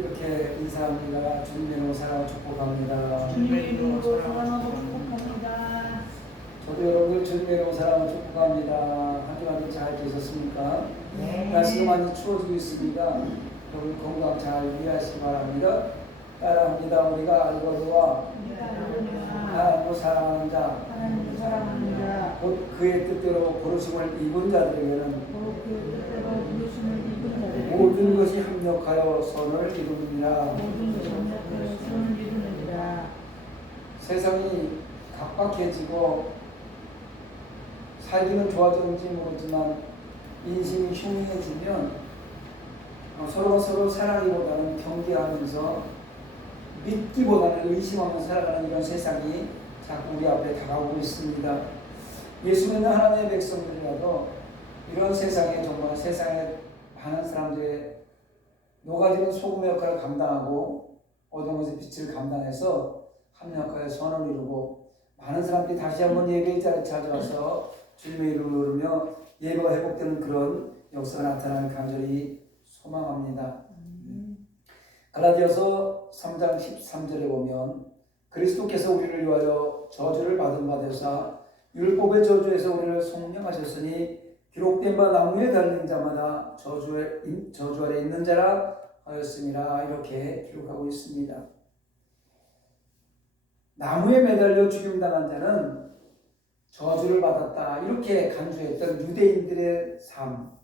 이렇게 인사합니다. 주님의 사랑을 축복합니다. 주님의 이름으로 사랑하고 축복합니다. 저도 여러분들 주님의 사랑을 축복합니다. 한 주간도 잘 계셨습니까? 네. 날씨가 많이 추워지고 있습니다. 여러분 건강 잘 유의하시기 바랍니다. 따라합니다. 우리가 알거니와 하나님을 사랑하는 자, 하나님을 사랑합니다. 곧 그의 뜻대로 부르심을 입은 자들에게는 그 뜻대로 부르심을 입은 자들에게 모든 것이 합력하여 선을 이룹니다. 모든 것이 합력하여 선을 이루느니라. 세상이 각박해지고 살기는 좋아졌는지 모르지만 인심이 흉해지면 서로가 서로 사랑하기보다는 경계하면서 믿기보다는 의심하며 살아가는 이런 세상이 자꾸 우리 앞에 다가오고 있습니다. 예수 믿는 하나님의 백성들이라도 이런 세상에 정말 세상에 많은 사람들의 녹아지는 소금의 역할을 감당하고 어두운 것의 빛을 감당해서 합력하여 선을 이루고 많은 사람들이 다시 한번 예배의 자리에 찾아와서 주님의 이름을 부르며 예배가 회복되는 그런 역사가 나타나는 간절히 소망합니다. 갈라디아서 3장 13절에 보면 그리스도께서 우리를 위하여 저주를 받은 바 되사 율법의 저주에서 우리를 속량하셨으니 기록된 바 나무에 달린 자마다 저주 아래 있는 자라 하였습니다. 이렇게 기록하고 있습니다. 나무에 매달려 죽임당한 자는 저주를 받았다. 이렇게 간주했던 유대인들의 삶.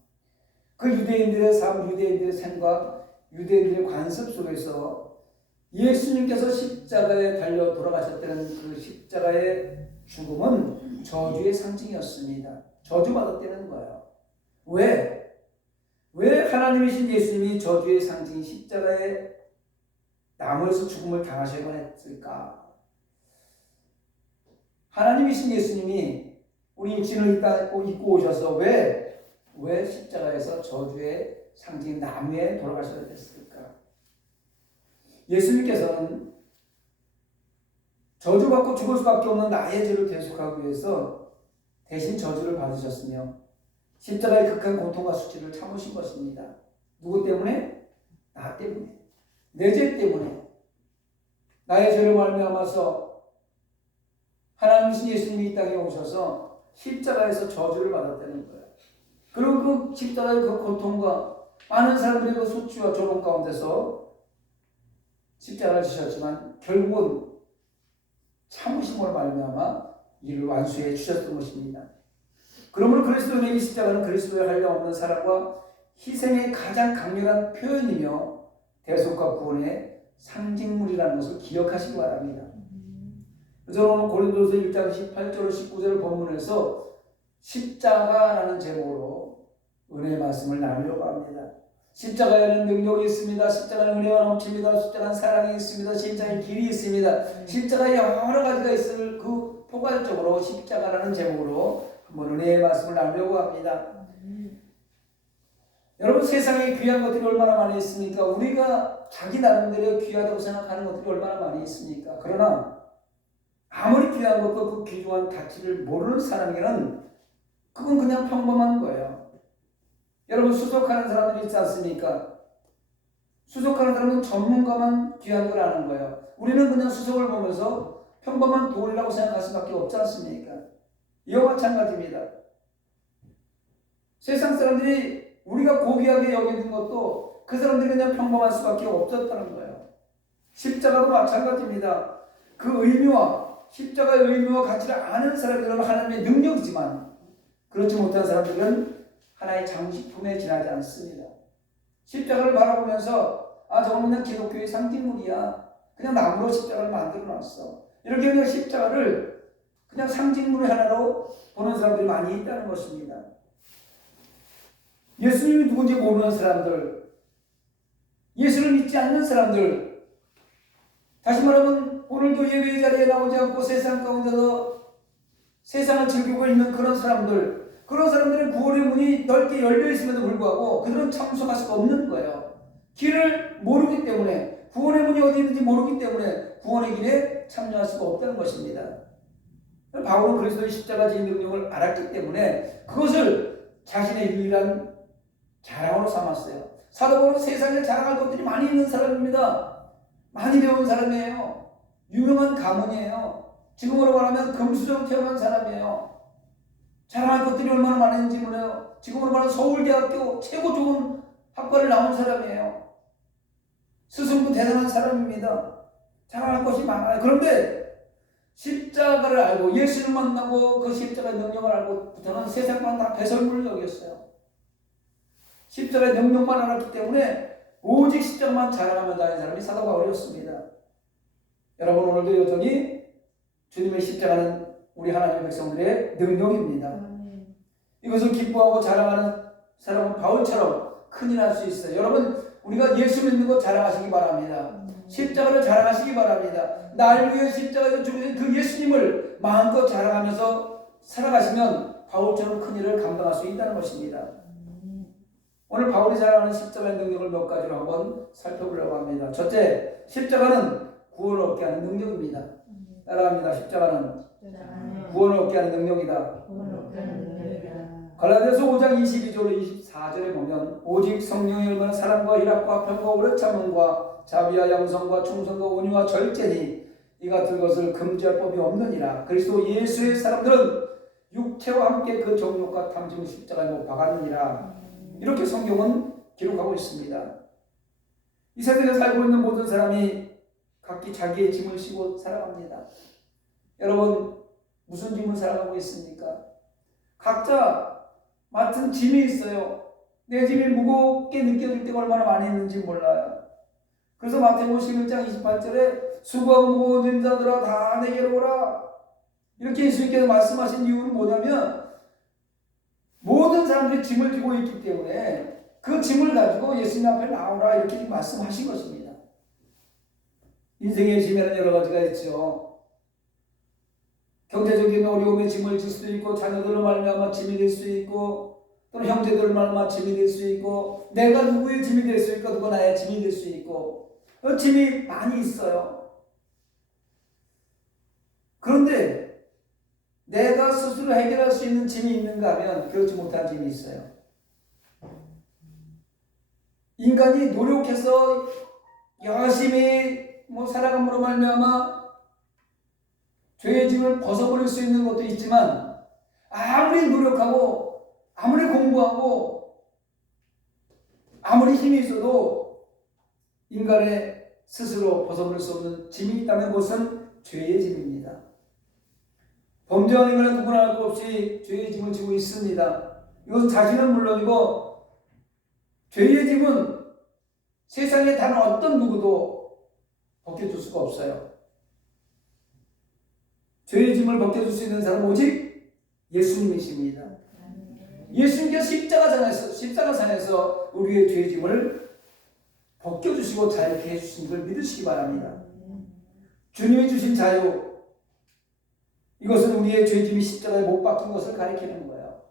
그 유대인들의 삶, 유대인들의 생각, 유대인들의 관습 속에서 예수님께서 십자가에 달려 돌아가셨다는 그 십자가의 죽음은 저주의 상징이었습니다. 저주받았다는 거예요. 왜? 왜 하나님이신 예수님이 저주의 상징인 십자가에 나무에서 죽음을 당하셔야만 했을까? 하나님이신 예수님이 우리 육신을 입고 오셔서 왜 십자가에서 저주의 상징인 나무에 돌아가셔야 됐을까? 예수님께서는 저주받고 죽을 수밖에 없는 나의 죄를 대속하기 위해서 대신 저주를 받으셨으며 십자가의 극한 고통과 수치를 참으신 것입니다. 누구 때문에? 나 때문에. 내 죄 때문에. 나의 죄를 말미암아서 하나님이신 예수님이 이 땅에 오셔서 십자가에서 저주를 받았다는 거예요. 그리고 그 십자가의 그 고통과 많은 사람들의 그 수치와 조롱 가운데서 십자가를 지셨지만 결국은 참으심으로 말미암아 이를 완수해 주셨던 것입니다. 그러므로 그리스도인에게 십자가는 그리스도의 한량없는 사랑과 희생의 가장 강렬한 표현이며 대속과 구원의 상징물이라는 것을 기억하시기 바랍니다. 그래서 오늘 고린도서 1장 18절 19절 본문에서 십자가라는 제목으로 은혜의 말씀을 나누려고 합니다. 십자가에는 능력이 있습니다. 십자가는 은혜가 넘칩니다. 십자가는 사랑이 있습니다. 십자가에 길이 있습니다. 십자가에 여러 가지가 있을 그 포괄적으로 십자가라는 제목으로 한번 은혜의 말씀을 나누려고 합니다. 여러분 세상에 귀한 것들이 얼마나 많이 있습니까? 우리가 자기 나름대로 귀하다고 생각하는 것들이 얼마나 많이 있습니까? 그러나 아무리 귀한 것도 그 귀중한 가치를 모르는 사람에게는 그건 그냥 평범한 거예요. 여러분 수석하는 사람들이 있지 않습니까? 수석하는 사람은 전문가만 귀한 걸 아는 거예요. 우리는 그냥 수석을 보면서 평범한 돌이라고 생각할 수밖에 없지 않습니까? 이와 마찬가지입니다. 세상 사람들이 우리가 고귀하게 여기는 것도 그 사람들이 그냥 평범할 수밖에 없었다는 거예요. 십자가도 마찬가지입니다. 그 의미와 십자가의 의미와 가치를 아는 사람들은 하나님의 능력이지만 그렇지 못한 사람들은 하나의 장식품에 지나지 않습니다. 십자가를 바라보면서 저건 그냥 기독교의 상징물이야. 그냥 나무로 십자가를 만들어 놨어. 이렇게 그냥 십자가를 그냥 상징물의 하나로 보는 사람들이 많이 있다는 것입니다. 예수님이 누군지 모르는 사람들, 예수를 믿지 않는 사람들, 다시 말하면 오늘도 예배의 자리에 나오지 않고 세상 가운데서 세상을 즐기고 있는 그런 사람들, 그런 사람들은 구원의 문이 넓게 열려 있음에도 불구하고 그들은 참석할 수가 없는 거예요. 길을 모르기 때문에, 구원의 문이 어디 있는지 모르기 때문에 구원의 길에 참여할 수가 없다는 것입니다. 바울은 그리스도의 십자가 지은 능력을 알았기 때문에 그것을 자신의 유일한 자랑으로 삼았어요. 사도 바울은 세상에 자랑할 것들이 많이 있는 사람입니다. 많이 배운 사람이에요. 유명한 가문이에요. 지금으로 말하면 금수저로 태어난 사람이에요. 자랑할 것들이 얼마나 많은지 몰라요. 지금으로 말하면 서울대학교 최고 좋은 학과를 나온 사람이에요. 스승도 대단한 사람입니다. 자랑할 것이 많아요. 그런데 십자가를 알고 예수를 만나고 그 십자가의 능력을 알고부터는 세상만 다 배설물을 여겼어요. 십자가의 능력만 알았기 때문에 오직 십자가만 자랑하며 다니는 사람이 사도 바울이었습니다. 여러분, 오늘도 여전히 주님의 십자가는 우리 하나님의 백성들의 능력입니다. 이것을 기뻐하고 자랑하는 사람은 바울처럼 큰일 날 수 있어요. 여러분, 우리가 예수 믿는 것 자랑하시기 바랍니다. 십자가를 자랑하시기 바랍니다. 날 위해 십자가에서 죽으신 그 예수님을 마음껏 자랑하면서 살아가시면 바울처럼 큰일을 감당할 수 있다는 것입니다. 오늘 바울이 자랑하는 십자가의 능력을 몇 가지로 한번 살펴보려고 합니다. 첫째, 십자가는 구원을 얻게 하는 능력입니다. 따라합니다. 십자가는 구원을 얻게 하는 능력이다. 갈라디아서 5장 22절로 24절에 보면 오직 성령의 얼마나 사랑과 희락과 평과 오래 참음과 자비와 양성과 충성과 온유와 절제니 이 같은 것을 금지할 법이 없느니라. 그리스도 예수의 사람들은 육체와 함께 그 정욕과 탐심을 십자가에 못 박았느니라. 이렇게 성경은 기록하고 있습니다. 이 세상에 살고 있는 모든 사람이 각기 자기의 짐을 지고 살아갑니다. 여러분, 무슨 짐을 살아가고 있습니까? 각자 맡은 짐이 있어요. 내 짐이 무겁게 느껴질 때가 얼마나 많이 있는지 몰라요. 그래서 마태복음 11장 28절에 수고하고 무거운 짐 자들아 다 내게로 오라. 이렇게 예수님께서 말씀하신 이유는 뭐냐면 모든 사람들이 짐을 지고 있기 때문에 그 짐을 가지고 예수님 앞에 나오라 이렇게 말씀하신 것입니다. 인생의 짐에는 여러 가지가 있죠. 경제적인 어려움에 짐을 질 수도 있고 자녀들로 말미암아 짐이 될 수 있고 또는 형제들로 말미암아 짐이 될 수 있고 내가 누구의 짐이 될 수 있고 누가 나의 짐이 될 수 있고 짐이 많이 있어요. 그런데 내가 스스로 해결할 수 있는 짐이 있는가 하면 그렇지 못한 짐이 있어요. 인간이 노력해서 열심히 살아감으로 말미암아 죄의 짐을 벗어버릴 수 있는 것도 있지만 아무리 노력하고 아무리 공부하고 아무리 힘이 있어도 인간의 스스로 벗어버릴 수 없는 짐이 있다면 그것은 죄의 짐입니다. 범죄한 인간은 누구나 할 것 없이 죄의 짐을 지고 있습니다. 이것은 자신은 물론이고 죄의 짐은 세상에 단 어떤 누구도 벗겨줄 수가 없어요. 죄의 짐을 벗겨줄 수 있는 사람은 오직 예수님이십니다. 예수님께서 십자가상에서 우리의 죄의 짐을 벗겨주시고 자유케 해주신 걸 믿으시기 바랍니다. 주님이 주신 자유, 이것은 우리의 죄의 짐이 십자가에 못 박힌 것을 가리키는 거예요.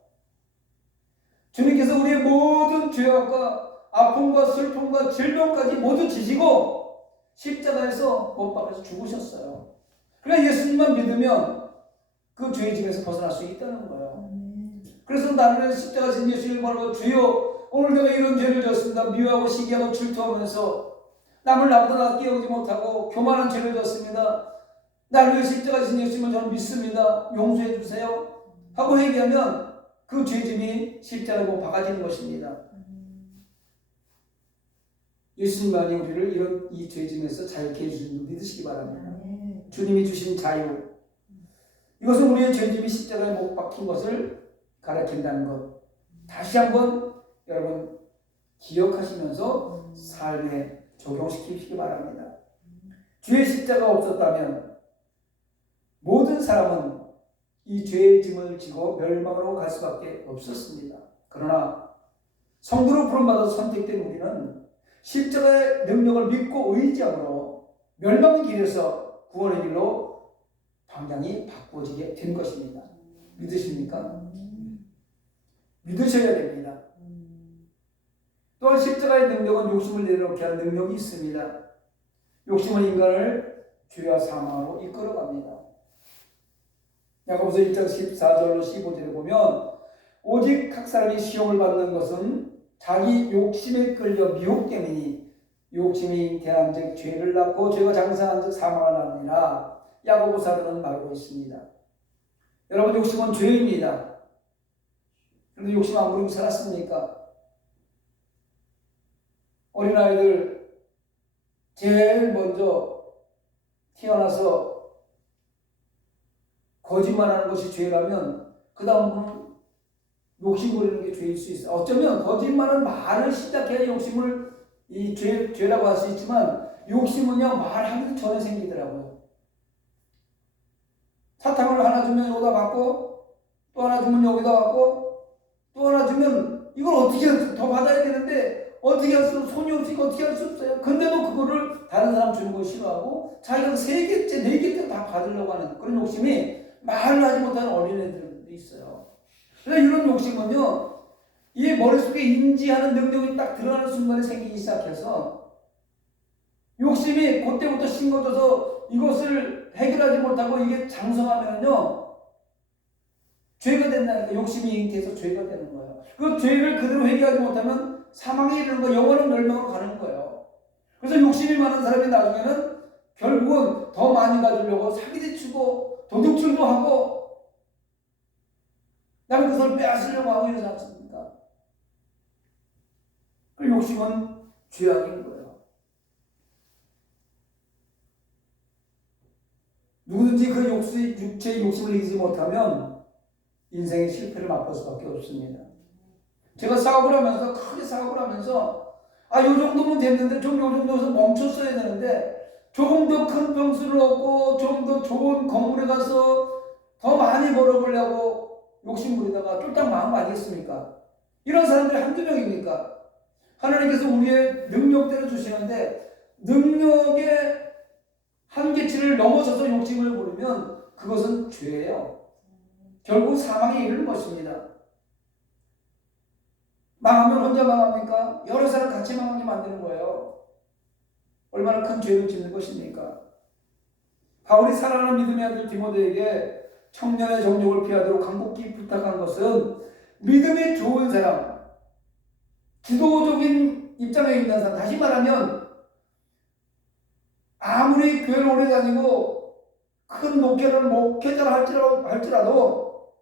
주님께서 우리의 모든 죄악과 아픔과 슬픔과 질병까지 모두 지시고 십자가에서 못 박혀서 죽으셨어요. 그러니까 예수님만 믿으면 그 죄의 짐에서 벗어날 수 있다는 거예요. 그래서 나를 십자가 진 예수님을 바라보고 주여 오늘 내가 이런 죄를 졌습니다. 미워하고 시기하고 질투하면서 남을 나보다 낫게 여기지 못하고 교만한 죄를 졌습니다. 나를 위해 십자가 진 예수님을 저는 믿습니다. 용서해 주세요 하고 회개하면 그 죄짐이 십자가에 못 박아지는 것입니다. 예수님만이 우리를 이 죄짐에서 자유케 해주신 줄 믿으시기 바랍니다. 주님이 주신 자유, 이것은 우리의 죄짐이 십자가에 못 박힌 것을 가리킨다는 것, 다시 한번 여러분 기억하시면서 삶에 적용시키시기 바랍니다. 주의 십자가 없었다면 모든 사람은 이 죄의 짐을 지고 멸망으로 갈 수밖에 없었습니다. 그러나 성도로 부름받아 선택된 우리는 십자가의 능력을 믿고 의지함으로 멸망의 길에서 구원의 길로 방향이 바꿔지게 된 것입니다. 믿으십니까? 믿으셔야 됩니다. 또한 십자가의 능력은 욕심을 내려놓게 하는 능력이 있습니다. 욕심은 인간을 죄와 사망으로 이끌어갑니다. 야고보서 1장 14절로 15절에 보면 오직 각 사람이 시험을 받는 것은 자기 욕심에 끌려 미혹됨이니 욕심이 잉태한즉 죄를 낳고 죄가 장사한즉 사망을 낳느니라. 야고보 사도는 말하고 있습니다. 여러분, 욕심은 죄입니다. 그런데 욕심 안 부리고 살았습니까? 어린아이들 제일 먼저 태어나서 거짓말하는 것이 죄라면 그 다음은 욕심 부리는 게 죄일 수 있어요. 어쩌면 거짓말은 말을 시작해야 욕심을 죄라고 할 수 있지만 욕심은요 말하기 전에 생기더라고요. 사탕을 하나 주면 여기다 받고 또 하나 주면 여기다 받고 또 하나 주면 이걸 어떻게 더 받아야 되는데 어떻게 할 수 없어. 손이 없으니까 어떻게 할 수 없어요. 근데도 그거를 다른 사람 주는 거 싫어하고 자기가 3개째 4개째 다 받으려고 하는 그런 욕심이 말을 하지 못하는 어린애들도 있어요. 그래서 이런 욕심은요 이 머릿속에 인지하는 능력이 딱 드러나는 순간에 생기기 시작해서 욕심이 그때부터 심어져서 이것을 해결하지 못하고 이게 장성하면요 죄가 된다니까. 욕심이 잉태해서 죄가 되는 거예요. 그 죄를 그대로 회개하지 못하면 사망에 이르는 거, 영원한 멸망으로 가는 거예요. 그래서 욕심이 많은 사람이 나중에는 결국은 더 많이 가지려고 사기도 치고 도둑질도 하고 남의 것을 빼앗으려고 하고 이러지 않습니까? 그 욕심은 죄악인 거예요. 누구든지 그 육체의 욕심을 이기지 못하면 인생의 실패를 맛볼 수밖에 없습니다. 제가 사업을 하면서 크게 사업을 하면서 요 정도면 됐는데 좀 요 정도에서 멈췄어야 되는데 조금 더 큰 평수를 얻고 좀 더 좋은 건물에 가서 더 많이 벌어보려고 욕심부리다가 쫄딱 망한 거 아니겠습니까? 이런 사람들이 한두 명입니까? 하나님께서 우리의 능력대로 주시는데 능력의 한계치를 넘어서서 욕심을 부리면 그것은 죄예요. 결국 사망에 이르는 것입니다. 망하면 혼자 망합니까? 여러 사람 같이 망하게 만드는 거예요. 얼마나 큰 죄를 짓는 것입니까? 바울이 사랑하는 믿음의 아들 디모데에게 청년의 정욕을 피하도록 간곡히 부탁한 것은 믿음이 좋은 사람, 지도적인 입장에 있는 사람, 다시 말하면 아무리 교회를 오래 다니고 큰 목회자를 할지라도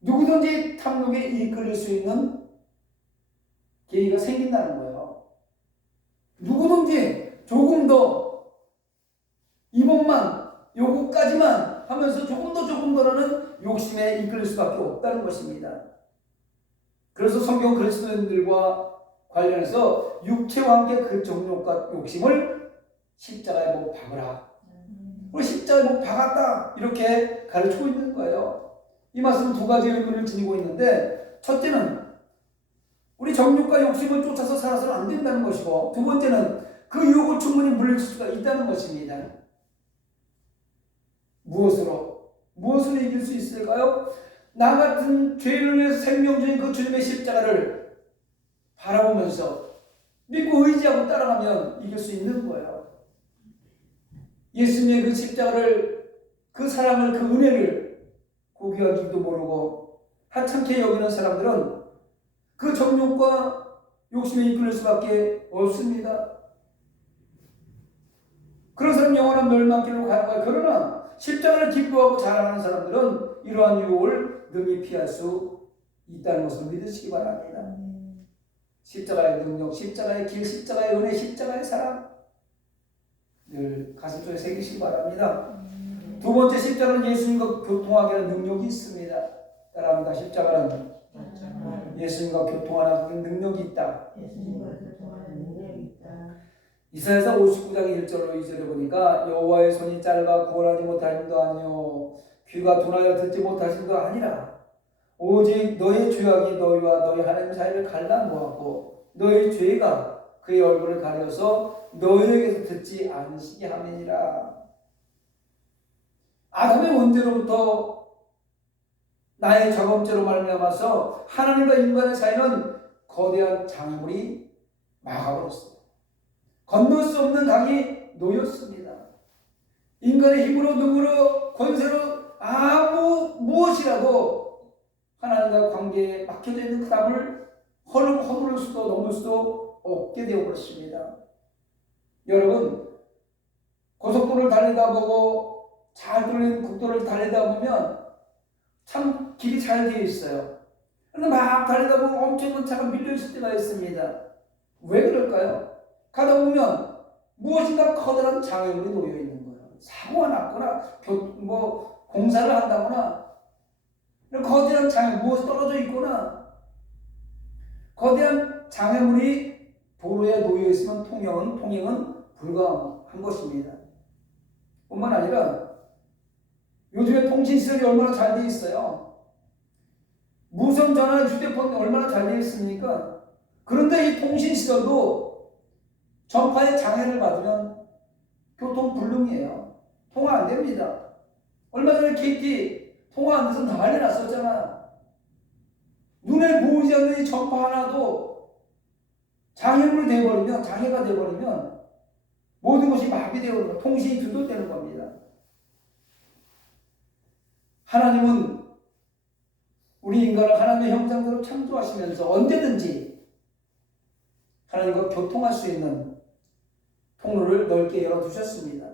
누구든지 탐욕에 이끌릴 수 있는 계기가 생긴다는 거예요. 누구든지 조금 더 이번만 요거까지만 하면서 조금 더라는 욕심에 이끌릴 수밖에 없다는 것입니다. 그래서 성경 그리스도인들과 관련해서 육체와 함께 그 정욕과 욕심을 십자가에 못 박으라. 우리 십자가에 못 박았다 이렇게 가르치고 있는 거예요. 이 말씀은 두 가지 의미를 지니고 있는데 첫째는 우리 정욕과 욕심을 쫓아서 살아서는 안 된다는 것이고 두 번째는 그 유혹을 충분히 물리칠 수가 있다는 것입니다. 무엇으로 이길 수 있을까요? 나 같은 죄를 위해서 생명 주신 그 주님의 십자가를 바라보면서 믿고 의지하고 따라가면 이길 수 있는 거예요. 예수님의 그 십자가를, 그 사랑을, 그 은혜를 고귀하기도 모르고 하찮게 여기는 사람들은 그 정욕과 욕심에 이끌릴 수밖에 없습니다. 그런 사람 영원한 멸망길로 가는 거예요. 그러나 십자가를 기뻐하고 자랑하는 사람들은 이러한 유혹을 능히 피할 수 있다는 것을 믿으시기 바랍니다. 십자가의 능력, 십자가의 길, 십자가의 은혜, 십자가의 사랑 늘 가슴속에 새기시기 바랍니다. 두 번째, 십자가는 예수님과 교통하게 하는 능력이 있습니다. 따라합니다. 십자가는 예수님과 교통하는 능력이 있다. 이사야서 59장 1절로 2절에 보니까 여호와의 손이 짧아 구원하지 못하심도 아니요 귀가 둔하여 듣지 못하심도 아니라 오직 너의 죄악이 너희와 너희 하나님 사이를 갈라놓았고 너희 죄가 그의 얼굴을 가려서 너희에게서 듣지 않으시게 함이니라. 아담의 원죄로부터 나의 저범죄로 말미암아서 하나님과 인간의 사이는 거대한 장애물이 막아버렸어요. 건널 수 없는 강이 놓였습니다. 인간의 힘으로 능으로 권세로 무엇이라도 하나님과 관계에 막혀져 있는 그 담을 허물 수도 넘을 수도 없게 되어버렸습니다. 여러분, 고속도로를 달리다 보고 잘 뚫린 국도를 달리다 보면 참 길이 잘 되어 있어요. 그런데 막 달리다 보면 엄청난 차가 밀려있을 때가 있습니다. 왜 그럴까요? 가다 보면 무엇인가 커다란 장애물이 놓여 있는 거예요. 사고가 났거나 공사를 한다거나 거대한 장애, 무엇이 떨어져 있거나 거대한 장애물이 도로에 놓여 있으면 통행은 불가한 것입니다. 뿐만 아니라 요즘에 통신시설이 얼마나 잘 되어 있어요. 무선전화, 휴대폰 얼마나 잘 되어 있습니까? 그런데 이 통신시설도 전파의 장애를 받으면 교통불능이에요. 통화 안 됩니다. 얼마 전에 KT 통화 안 돼서 난리 났었잖아. 눈에 보이지 않는 이 전파 하나도 장애가 되어버리면 모든 것이 마비되어 통신이 중단되는 겁니다. 하나님은 우리 인간을 하나님의 형상대로 창조하시면서 언제든지 하나님과 교통할 수 있는 통로를 넓게 열어두셨습니다.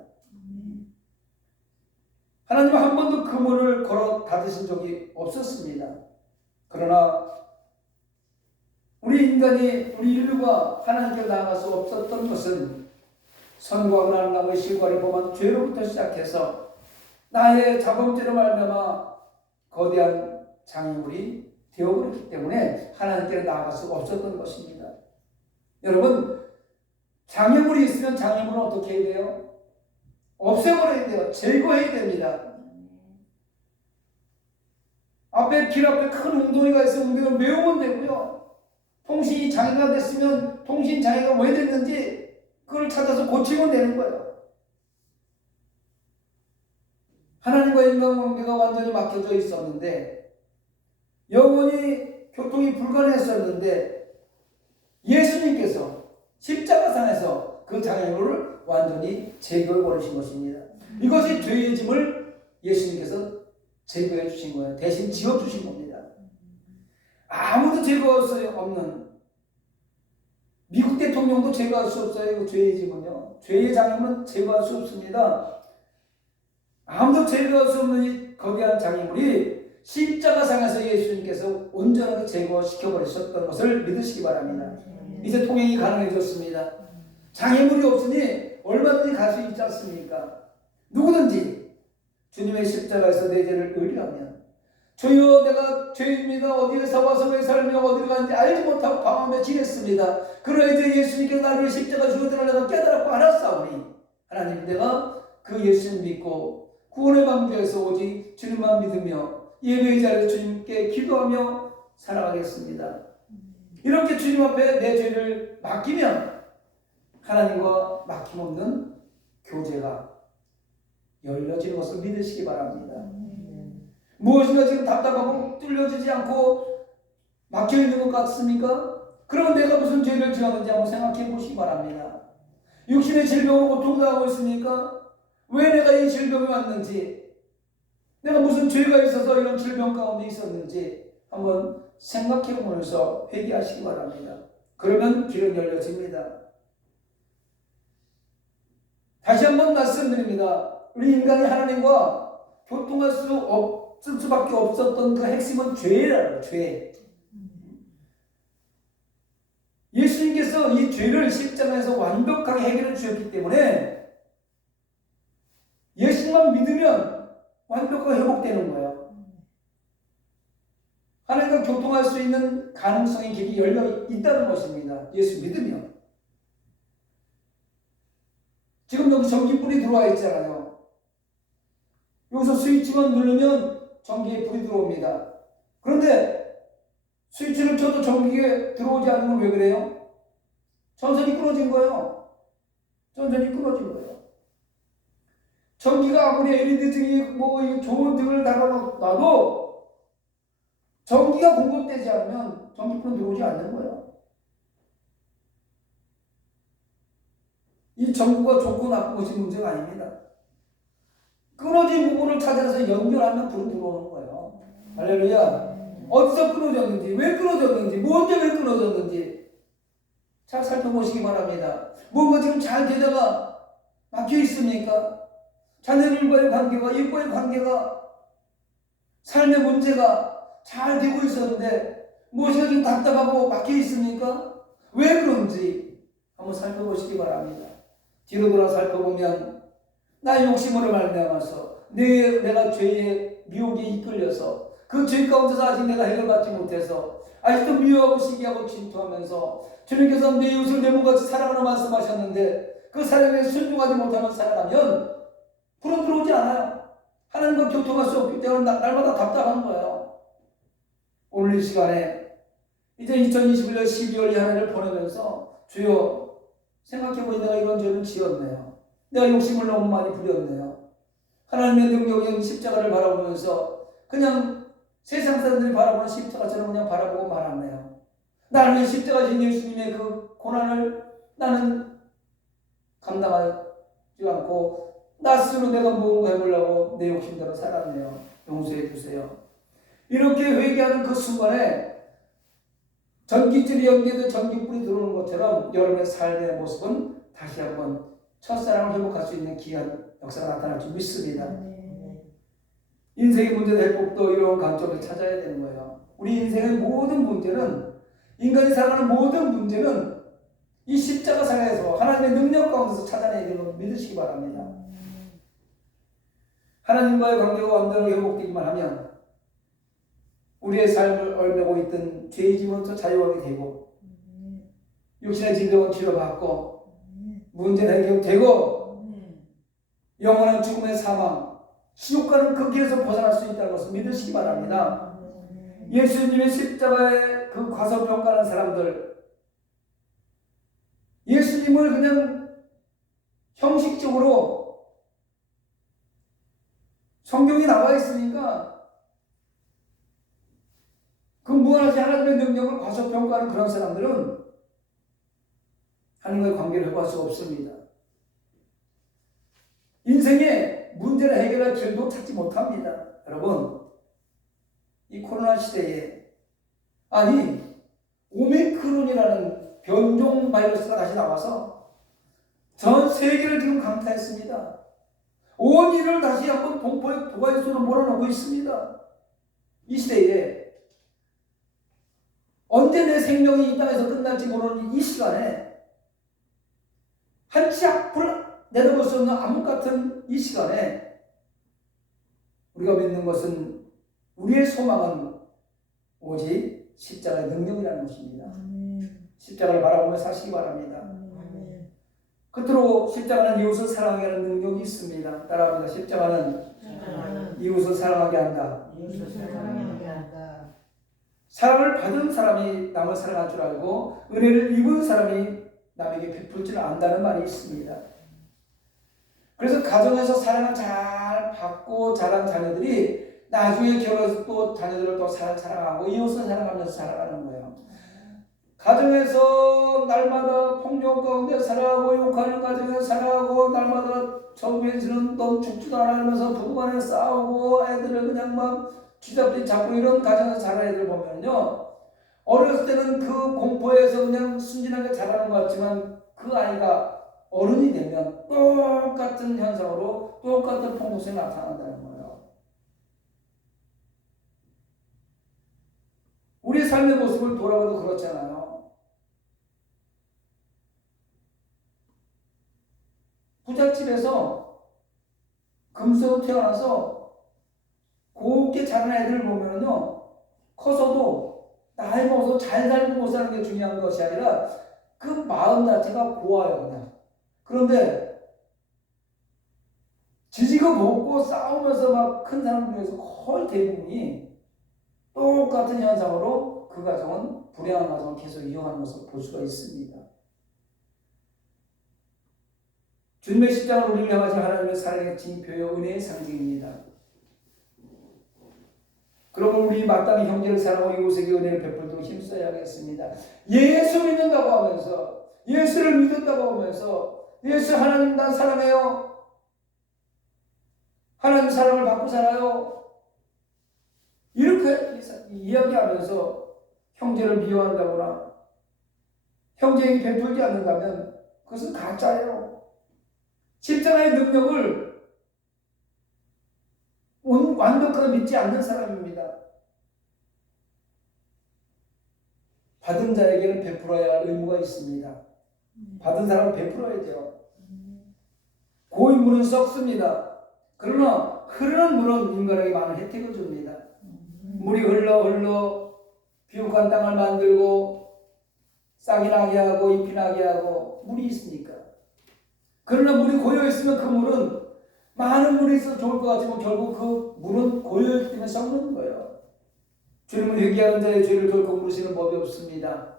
하나님은 한 번도 그 문을 걸어 닫으신 적이 없었습니다. 그러나 우리 인류가 하나님께 나아갈 수 없었던 것은 선과 악을 나무의 실과를 범한 죄로부터 시작해서 나의 자범죄로 말미암아 거대한 장애물이 되어버렸기 때문에 하나님께 나아갈 수 없었던 것입니다. 여러분, 장애물이 있으면 장애물은 어떻게 해야 돼요? 없애버려야 돼요. 제거해야 됩니다. 길 앞에 큰 웅덩이가 있으면 웅덩이를 메우면 되고요. 통신이 장애가 됐으면 통신 장애가 왜 됐는지 그걸 찾아서 고치면 되는 거예요. 하나님과 인간관계가 완전히 막혀져 있었는데 영원히 교통이 불가능했었는데 예수님께서 십자가상에서 그 장애물을 완전히 제거해 버리신 것입니다. 이것이 죄의 짐을 예수님께서 제거해 주신 거예요. 대신 지워 주신 겁니다. 아무도 제거할 수 없는, 미국 대통령도 제거할 수 없어요. 그 죄의 짐은요. 죄의 장애물은 제거할 수 없습니다. 아무도 제거할 수 없는 이 거대한 장애물이 십자가상에서 예수님께서 온전하게 제거시켜 버리셨던 것을 믿으시기 바랍니다. 이제 통행이 가능해졌습니다. 장애물이 없으니 얼마든지 갈 수 있지 않습니까? 누구든지 주님의 십자가에서 내 죄를 의뢰하면 주여 내가 죄인입니다. 어디에서 와서 왜 살며 어디로 가는지 알지 못하고 방황하며 지냈습니다. 그러나 이제 예수님께서 나를 십자가 죽었다는 내가 깨달았고 알았사오니 하나님, 내가 그 예수님 믿고 구원의 방주에서 오직 주님만 믿으며 예배의 자리에서 주님께 기도하며 살아가겠습니다. 이렇게 주님 앞에 내 죄를 맡기면 하나님과 막힘없는 교제가 열려지는 것을 믿으시기 바랍니다. 무엇인가 지금 답답하고 뚫려지지 않고 막혀있는 것 같습니까? 그러면 내가 무슨 죄를 지었는지 한번 생각해 보시기 바랍니다. 육신의 질병으로 고통당하고 있습니까? 왜 내가 이 질병이 왔는지, 내가 무슨 죄가 있어서 이런 질병 가운데 있었는지 한번 생각해 보면서 회개하시기 바랍니다. 그러면 길은 열려집니다. 다시 한번 말씀드립니다. 우리 인간이 하나님과 교통할 수 없을 수밖에 없었던 그 핵심은 죄라는 죄. 예수님께서 이 죄를 십자가에서 완벽하게 해결해 주셨기 때문에 예수님만 믿으면 완벽하게 회복되는 거예요. 하나님과 교통할 수 있는 가능성의 길이 열려 있다는 것입니다. 예수 믿으면. 지금 여기 전기불이 들어와 있잖아요. 여기서 스위치만 누르면 전기에 불이 들어옵니다. 그런데 스위치를 켜도 전기에 들어오지 않는 건 왜 그래요? 전선이 끊어진 거예요. 전선이 끊어진 거예요. 전기가 아무리 LED 등이 좋은 등을 달아놔도 전기가 공급되지 않으면 전기불은 들어오지 않는 거예요. 이 전구가 좋고 나쁜 것이 문제가 아닙니다. 끊어진 부분을 찾아서 연결하면 불은 들어오는 거예요. 할렐루야. 어디서 끊어졌는지, 왜 끊어졌는지, 무엇 때문에 끊어졌는지 잘 살펴보시기 바랍니다. 뭔가 지금 잘 되다가 막혀 있습니까? 자녀들과의 관계가, 이과의 관계가, 삶의 문제가 잘 되고 있었는데 무엇이가 지금 답답하고 막혀 있습니까? 왜 그런지 한번 살펴보시기 바랍니다. 뒤로 돌아 살펴보면 나 욕심으로 말미암아서 내가 죄의 미혹에 이끌려서 그 죄 가운데서 아직 내가 해결받지 못해서 아직도 미워하고 시기하고 질투하면서 주님께서 내 이웃을 내 몸같이 사랑하라 말씀하셨는데 그 사랑에 순종하지 못하면 살아가면 불은 들어오지 않아요. 하나님과 교통할 수 없기 때문에 날마다 답답한 거예요. 오늘 이 시간에 이제 2021년 12월 한 해를 보내면서 주여 생각해보니 내가 이런 죄를 지었네요. 내가 욕심을 너무 많이 부렸네요. 하나님의 능력인 십자가를 바라보면서 그냥 세상 사람들이 바라보는 십자가처럼 그냥 바라보고 말았네요. 나를 위해 십자가 진 예수님의 그 고난을 나는 감당하지 않고 나 스스로 내가 무엇을 해보려고 내 욕심대로 살았네요. 용서해 주세요. 이렇게 회개하는 그 순간에 전기줄이 연기돼 전기불이 들어오는 것처럼 여러분의 삶의 모습은 다시 한번 첫사랑을 회복할 수 있는 귀한 역사가 나타날 줄 믿습니다. 인생의 문제 해법도 이런 관점을 찾아야 되는 거예요. 우리 인생의 모든 문제는, 인간이 살아가는 모든 문제는 이 십자가 상에서 하나님의 능력 가운데서 찾아내야 되는 걸 믿으시기 바랍니다. 하나님과의 관계가 완전하게 회복되기만 하면 우리의 삶을 얽매고 있던 죄의 짐으로부터 자유하게 되고 육신의 질병은 치료받고 문제는 해결되고 영원한 죽음의 사망, 지옥가는 그 길에서 벗어날 수 있다는 것을 믿으시기 바랍니다. 예수님의 십자가의 그 과소평가하는 사람들, 예수님을 그냥 형식적으로 성경에 나와 있으니까 그 무한하신 하나님의 능력을 과소평가하는 그런 사람들은 하나님과의 관계를 회복할 수 없습니다. 인생의 문제를 해결할 길도 찾지 못합니다. 여러분, 이 코로나 시대에 오미크론이라는 변종 바이러스가 다시 나와서 전 세계를 지금 강타했습니다. 온 인을 다시 한번 공포의 도가니 속으로 몰아넣고 있습니다. 이 시대에 언제 내 생명이 이 땅에서 끝날지 모르는 이 시간에 한치 앞을 내다볼 수 없는 암흑 같은 이 시간에 우리가 믿는 것은, 우리의 소망은 오직 십자가의 능력이라는 것입니다. 십자가를 바라보며 사시기 바랍니다. 끝으로 십자가는 이웃을 사랑하게 하는 능력이 있습니다. 따라합니다. 십자가는 이웃을 사랑하게 한다. 사랑을 받은 사람이 남을 사랑할 줄 알고 은혜를 입은 사람이 남에게 베풀 줄 안다는 말이 있습니다. 그래서 가정에서 사랑을 잘 받고 자란 자녀들이 나중에 결혼해서 또 자녀들을 또 사랑하고 이웃을 사랑하면서 살아가는 거예요. 가정에서 날마다 폭력 가운데 살아가고 욕하는 가정에서 살아가고 날마다 정부에서는 넌 죽지도 않으면서 부부간에 싸우고 애들을 그냥 막 쥐잡듯이 잡고 이런 가정에서 자란 애들 보면요, 어렸을 때는 그 공포에서 그냥 순진하게 자라는 것 같지만 그 아이가 어른이 되면 똑같은 현상으로 똑같은 폭력성이 나타난다는 거예요. 우리의 삶의 모습을 돌아봐도 그렇잖아요. 부잣집에서 금수로 태어나서 곱게 자란 애들을 보면요, 커서도 나이 먹어서 잘 살고 못 사는 게 중요한 것이 아니라 그 마음 자체가 고와요, 그냥. 그런데 지지고 볶고 싸우면서 막 큰 사람들 중에서 거의 대부분이 똑같은 현상으로 그 가정은 불행한 가정을 계속 이어가는 것을 볼 수가 있습니다. 주님의 십자가는 우리를 향하신 하나님의 사랑의 징표요 은혜의 상징입니다. 그러면 우리 마땅히 형제를 사랑하고 이웃에게 은혜를 베풀도록 힘써야겠습니다. 예수 믿는다고 하면서, 예수를 믿었다고 하면서, 예수 하나님 난 사랑해요, 하나님 사랑을 받고 살아요, 이렇게 이야기하면서 형제를 미워한다거나 형제에게 베풀지 않는다면 그것은 가짜예요. 십자가의 능력을 완벽하게 믿지 않는 사람입니다. 받은 자에게는 베풀어야 할 의무가 있습니다. 받은 사람은 베풀어야죠. 고인 물은 썩습니다. 그러나 흐르는 물은 인간에게 많은 혜택을 줍니다. 물이 흘러 비옥한 땅을 만들고 싹이 나게 하고 잎이 나게 하고 물이 있으니까. 그러나 물이 고여있으면 그 물은 많은 물이 있어도 좋을 것 같지만 결국 그 물은 고여있기 때문에 썩는 거예요. 주님은 회개하는 자의 죄를 결코 물으시는 법이 없습니다.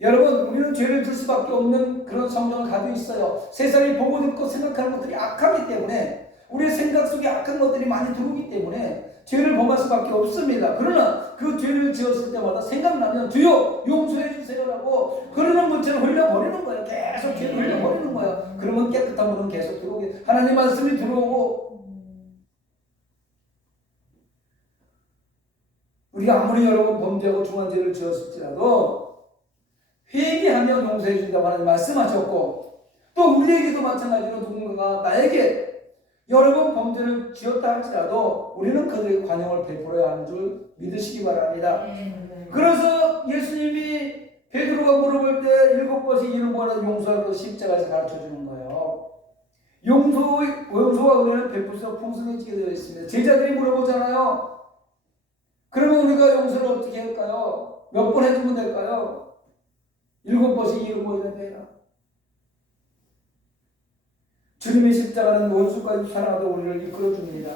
여러분, 우리는 죄를 질 수밖에 없는 그런 성정을 가지고 있어요. 세상이 보고 듣고 생각하는 것들이 악하기 때문에, 우리의 생각 속에 악한 것들이 많이 들어오기 때문에 죄를 범할 수밖에 없습니다. 그러나 그 죄를 지었을 때마다 생각나면 주여 용서해 주세요라고 흐르는 물처럼 흘려버리는 거예요. 계속 죄를 흘려버리는 거예요. 그러면 깨끗한 물은 계속 들어오게, 하나님 말씀이 들어오고, 우리가 아무리 여러 번 범죄하고 중한 죄를 지었을지라도 회개하며 용서해 준다고 하나님 말씀하셨고, 또 우리에게도 마찬가지로 누군가가 나에게 여러 번 범죄를 지었다 할지라도 우리는 그들에게 관용을 베풀어야 하는 줄 믿으시기 바랍니다. 그래서 예수님이 베드로가 물어볼 때 7번씩 이름보다 용서할 것 십자가에서 가르쳐 주는 거예요. 용서와 은혜는 베풀수록 풍성해지게 되어 있습니다. 제자들이 물어보잖아요. 그러면 우리가 용서를 어떻게 할까요? 몇 번 해주면 될까요? 7번씩 이름보다 되라. 주님의 십자가는 원수까지 사랑하다 우리를 이끌어줍니다.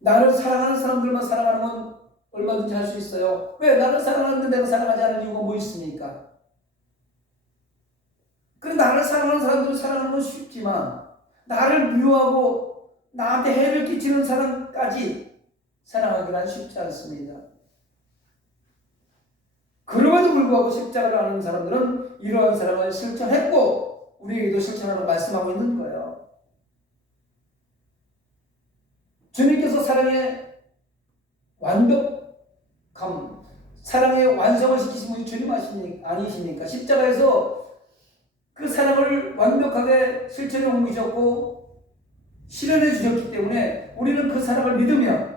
나를 사랑하는 사람들만 사랑하는 건 얼마든지 할 수 있어요. 왜? 나를 사랑하는데 내가 사랑하지 않는 이유가 뭐 있습니까? 그래, 나를 사랑하는 사람들을 사랑하는 건 쉽지만 나를 미워하고 나한테 해를 끼치는 사람까지 사랑하기는 쉽지 않습니다. 그럼에도 불구하고 십자가를 아는 사람들은 이러한 사랑을 실천했고 우리에게도 실천하라고 말씀하고 있는 거예요. 주님께서 사랑의 완벽함, 사랑의 완성을 시키신 분이 주님 아니십니까? 십자가에서 그 사랑을 완벽하게 실천에 옮기셨고 실현해 주셨기 때문에 우리는 그 사랑을 믿으며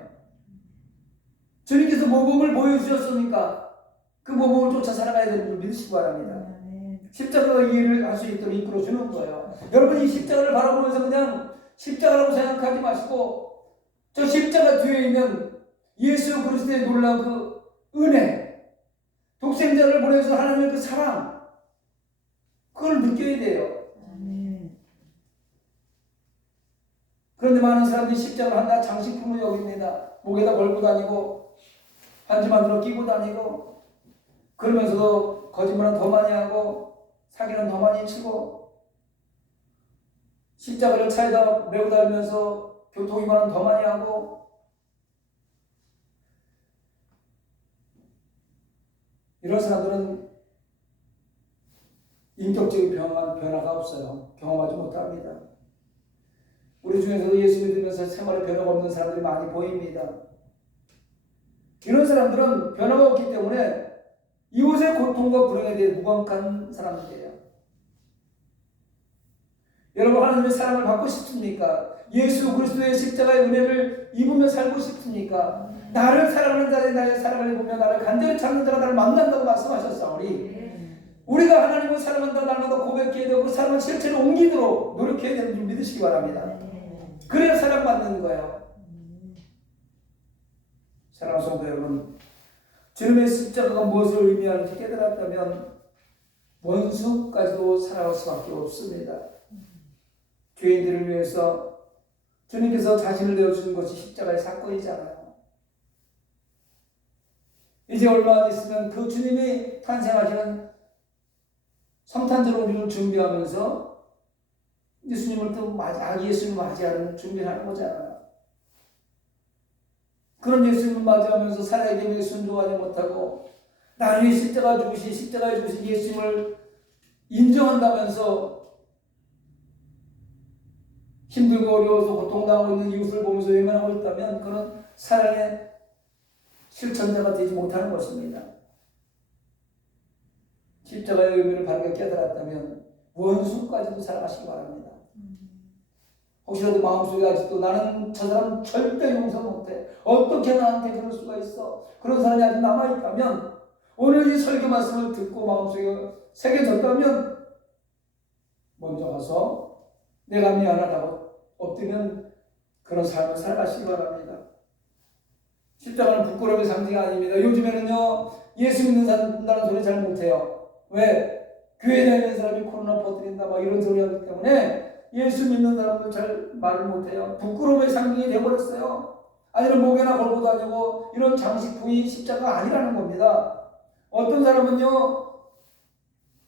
주님께서 모범을 보여주셨으니까 그 모범을 쫓아 살아가야 되는 줄 믿으시기 바랍니다. 십자가가 이해를 할 수 있도록 이끌어주는 거예요. 여러분, 이 십자가를 바라보면서 그냥 십자가라고 생각하지 마시고 저 십자가 뒤에 있는 예수 그리스도의 놀라운 그 은혜, 독생자를 보내서 하나님의 그 사랑, 그걸 느껴야 돼요. 그런데 많은 사람들이 십자가를 한다 장식품으로 여깁니다. 목에다 걸고 다니고 반지 만들어 끼고 다니고 그러면서도 거짓말은 더 많이 하고 사기는 더 많이 치고 십자가를 차에다 메고 다니면서 교통위반은 더 많이 하고 이런 사람들은 인격적인 변화가 없어요. 경험하지 못합니다. 우리 중에서도 예수 믿으면서 생활에 변화가 없는 사람들이 많이 보입니다. 이런 사람들은 변화가 없기 때문에 이웃의 고통과 불행에 대해 무감한 사람들이에요. 여러분, 하나님의 사랑을 받고 싶습니까? 예수 그리스도의 십자가의 은혜를 입으며 살고 싶습니까? 나를 사랑하는 자들이 나의 사랑을 입으며 나를 간절히 찾는 자가 나를 만난다고 말씀하셨사오니 우리가 하나님을 사랑한다 날마다 고백해야 되고 그 사랑을 실체로 옮기도록 노력해야 되는 줄 믿으시기 바랍니다. 그래야 사랑받는 거예요. 사랑하는 성도 여러분, 주님의 십자가가 무엇을 의미하는지 깨달았다면 원수까지도 사랑할 수밖에 없습니다. 죄인들을 위해서 주님께서 자신을 내어주는 것이 십자가의 사건이잖아요. 이제 얼마 안 있으면 그 주님이 탄생하시는 성탄절 우리를 준비하면서 예수님을 또 아기 예수님을 맞이하는 준비를 하는 거잖아요. 그런 예수님을 맞이하면서 사랑의 계명에 순종하지 못하고 나를 위해 십자가에 죽으신 예수님을 인정한다면서 힘들고 어려워서 고통당하고 있는 이웃을 보면서 외면하고 있다면 그는 사랑의 실천자가 되지 못하는 것입니다. 십자가의 의미를 바르게 깨달았다면 원수까지도 사랑하시기 바랍니다. 혹시라도 마음속에 아직도 나는 저 사람 절대 용서 못해, 어떻게 나한테 그럴 수가 있어, 그런 사람이 아직 남아있다면 오늘 이 설교 말씀을 듣고 마음속에 새겨졌다면 먼저 가서 내가 미안하다고 엎드리는 그런 삶을 살아가시기 바랍니다. 십자가는 부끄러움의 상징이 아닙니다. 요즘에는요, 예수 믿는 사람다는 소리 잘 못해요. 왜? 교회 다니는 사람이 코로나 퍼뜨린다 막 이런 소리 하기 때문에 예수 믿는 사람도 잘 말을 못해요. 부끄러움의 상징이 되어버렸어요. 아니면 목에나 걸고 다니고 이런 장식품이 십자가가 아니라는 겁니다. 어떤 사람은요,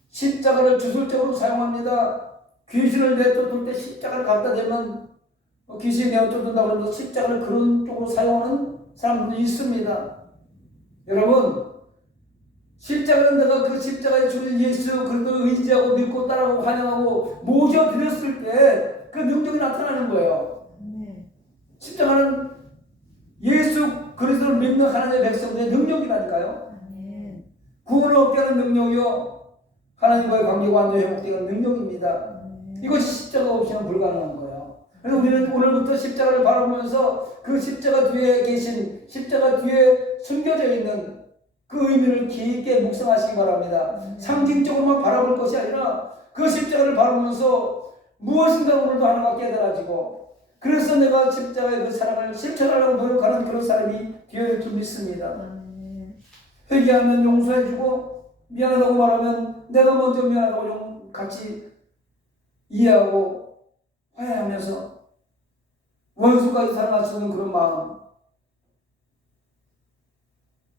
십자가를 주술적으로 사용합니다. 귀신을 내쫓을 때 십자가를 갖다 대면 귀신이 내쫓는다고 그러면서 십자가를 그런 쪽으로 사용하는 사람들도 있습니다. 여러분, 십자가는 내가 그 십자가의 주인 예수 그리스도를 의지하고 믿고 따라가고 환영하고 모셔드렸을 때 그 능력이 나타나는 거예요. 십자가는 예수 그리스도를 믿는 하나님의 백성들의 능력이라니까요. 구원을 얻게 하는 능력이요, 하나님과의 관계가 완전히 회복되는 능력입니다. 이것이 십자가 없이는 불가능한 거예요. 그래서 우리는 오늘부터 십자가를 바라보면서 그 십자가 뒤에 계신, 십자가 뒤에 숨겨져 있는 그 의미를 깊게 묵상하시기 바랍니다. 상징적으로만 바라볼 것이 아니라 그 십자가를 바라보면서 무엇인가 오늘도 하나가 깨달아지고, 그래서 내가 십자가의 그 사랑을 실천하려고 노력하는 그런 사람이 되어야 될 줄 믿습니다. 회개하면 용서해주고, 미안하다고 말하면 내가 먼저 미안하다고 같이 이해하고 화해하면서 원수까지 사랑할 수 있는 그런 마음.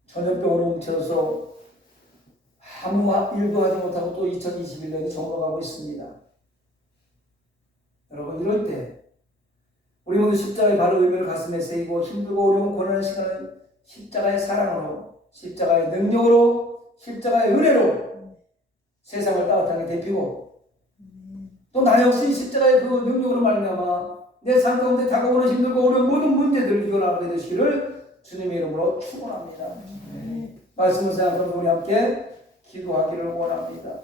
전염병으로 뭉쳐서 아무 일도 하지 못하고 또 2021년이 정거가고 있습니다. 여러분, 이럴 때 우리 모두 십자가의 바로 의미를 가슴에 새기고 힘들고 어려운 고난의 시간을 십자가의 사랑으로, 십자가의 능력으로, 십자가의 은혜로 세상을 따뜻하게 데피고, 또 나 역시 십자가의 그 능력으로 말미암아 내 삶 가운데 다가오는 힘들고 어려운 모든 문제들을 이겨나가게 되시기를 주님의 이름으로 축원합니다. 말씀을 생각하면서 우리 함께 기도하기를 원합니다.